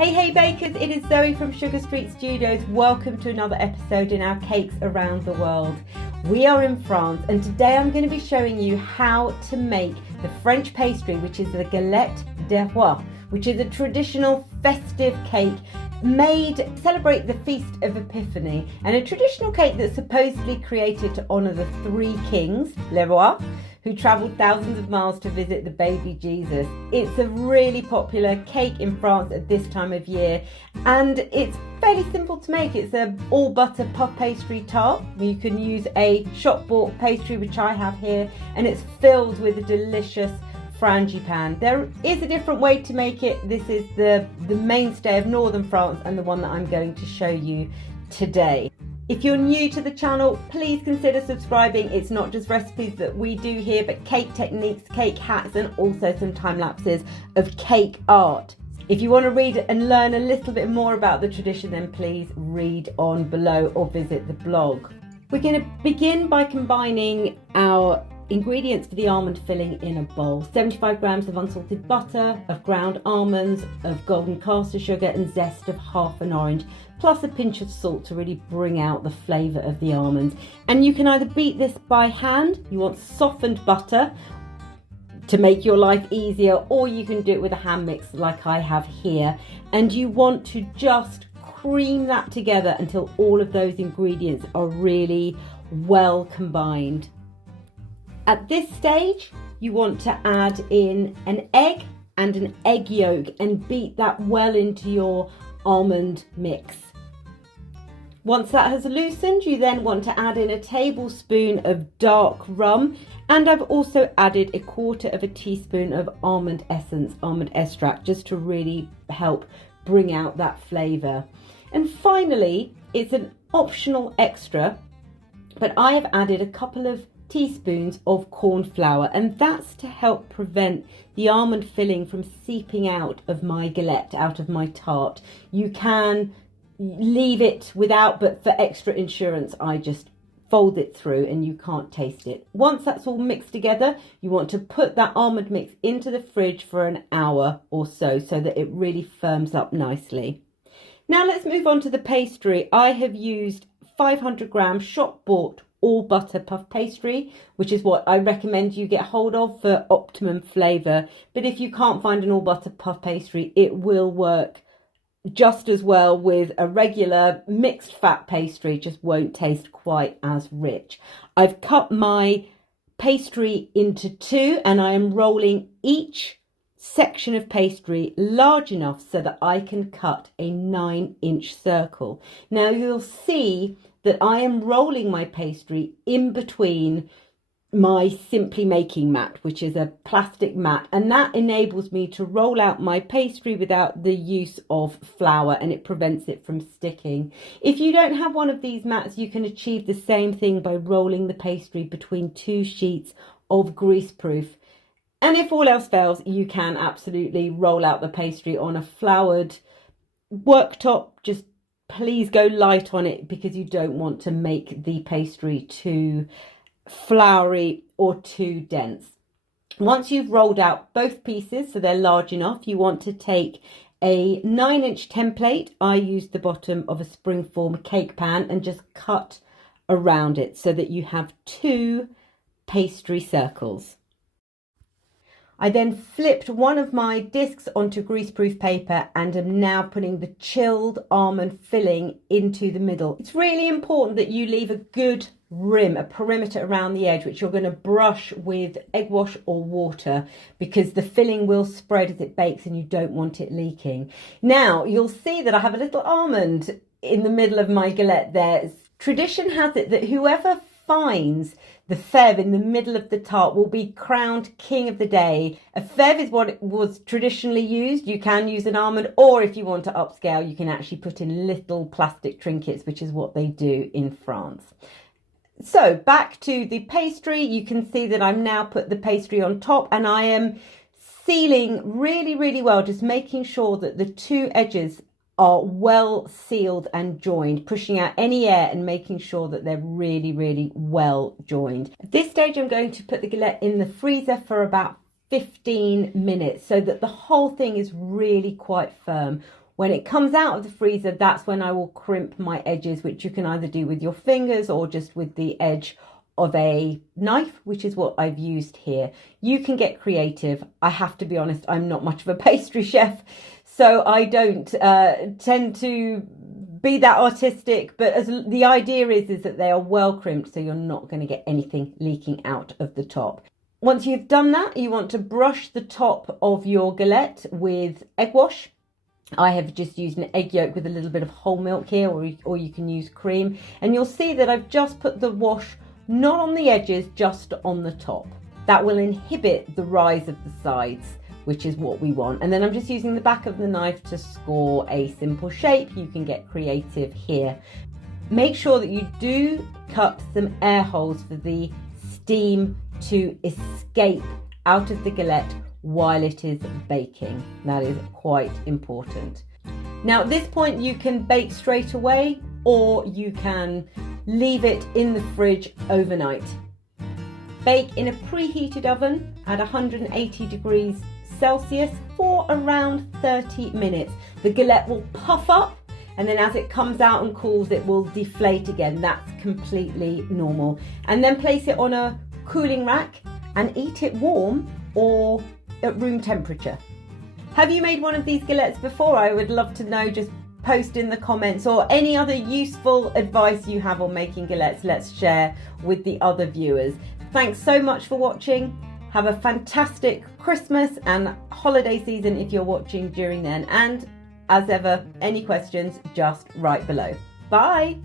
Hey bakers, it is Zoe from Sugar Street Studios. Welcome to another episode in our Cakes Around the World. We are in France and today I'm going to be showing you how to make the French pastry, which is the Galette des Rois, which is a traditional festive cake made to celebrate the Feast of Epiphany, and a traditional cake that's supposedly created to honour the three kings, les Rois, who travelled thousands of miles to visit the baby Jesus. It's a really popular cake in France at this time of year, and it's fairly simple to make. It's an all butter puff pastry tart. You can use a shop bought pastry, which I have here, and it's filled with a delicious frangipane. There is a different way to make it. This is the mainstay of northern France and the one that I'm going to show you today. If you're new to the channel, please consider subscribing. It's not just recipes that we do here, but cake techniques, cake hacks, and also some time lapses of cake art. If you want to read and learn a little bit more about the tradition, then please read on below or visit the blog. We're going to begin by combining our ingredients for the almond filling in a bowl. 75 grams of unsalted butter, of ground almonds, of golden caster sugar, and zest of half an orange, plus a pinch of salt to really bring out the flavour of the almonds. And you can either beat this by hand, you want softened butter to make your life easier, or you can do it with a hand mix like I have here. And you want to just cream that together until all of those ingredients are really well combined. At this stage, you want to add in an egg and an egg yolk and beat that well into your almond mix. Once that has loosened, you then want to add in a tablespoon of dark rum, and I've also added 1/4 teaspoon of almond essence, almond extract, just to really help bring out that flavour. And finally, it's an optional extra, but I have added a couple of teaspoons of corn flour, and that's to help prevent the almond filling from seeping out of my galette, out of my tart. You can leave it without, but for extra insurance I just fold it through and you can't taste it. Once that's all mixed together, you want to put that almond mix into the fridge for an hour or so that it really firms up nicely. Now let's move on to the pastry. I have used 500 grams shop bought all butter puff pastry, which is what I recommend you get hold of for optimum flavour. But if you can't find an all butter puff pastry, it will work just as well with a regular mixed fat pastry, just won't taste quite as rich. I've cut my pastry into two, and I am rolling each section of pastry large enough so that I can cut a 9-inch circle. Now you'll see that I am rolling my pastry in between my Simply Making mat, which is a plastic mat, and that enables me to roll out my pastry without the use of flour, and it prevents it from sticking. If you don't have one of these mats, you can achieve the same thing by rolling the pastry between two sheets of greaseproof. And if all else fails, you can absolutely roll out the pastry on a floured worktop. Just please go light on it because you don't want to make the pastry too floury or too dense. Once you've rolled out both pieces so they're large enough, you want to take a 9-inch template. I used the bottom of a springform cake pan and just cut around it so that you have two pastry circles. I then flipped one of my discs onto greaseproof paper and am now putting the chilled almond filling into the middle. It's really important that you leave a good rim, a perimeter around the edge, which you're going to brush with egg wash or water, because the filling will spread as it bakes and you don't want it leaking. Now you'll see that I have a little almond in the middle of my galette there. Tradition has it that whoever finds the fève in the middle of the tart will be crowned king of the day. A fève is what was traditionally used. You can use an almond, or if you want to upscale, you can actually put in little plastic trinkets, which is what they do in France. So back to the pastry, you can see that I'm now put the pastry on top, and I am sealing really well, just making sure that the two edges are well sealed and joined, pushing out any air and making sure that they're really well joined. At this stage, I'm going to put the galette in the freezer for about 15 minutes so that the whole thing is really quite firm. When it comes out of the freezer, that's when I will crimp my edges, which you can either do with your fingers or just with the edge of a knife, which is what I've used here. You can get creative. I have to be honest, I'm not much of a pastry chef, so I don't tend to be that artistic, but as the idea is that they are well crimped, so you're not going to get anything leaking out of the top. Once you've done that, you want to brush the top of your galette with egg wash. I have just used an egg yolk with a little bit of whole milk here, or you can use cream, and you'll see that I've just put the wash not on the edges, just on the top. That will inhibit the rise of the sides, which is what we want. And then I'm just using the back of the knife to score a simple shape. You can get creative here. Make sure that you do cut some air holes for the steam to escape out of the galette while it is baking. That is quite important. Now at this point you can bake straight away, or you can leave it in the fridge overnight. Bake in a preheated oven at 180 degrees Celsius for around 30 minutes. The galette will puff up, and then as it comes out and cools, it will deflate again. That's completely normal. And then place it on a cooling rack and eat it warm or at room temperature. Have you made one of these galettes before? I would love to know. Just post in the comments, or any other useful advice you have on making galettes. Let's share with the other viewers. Thanks so much for watching. Have a fantastic Christmas and holiday season if you're watching during then. And as ever, any questions, just write below. Bye.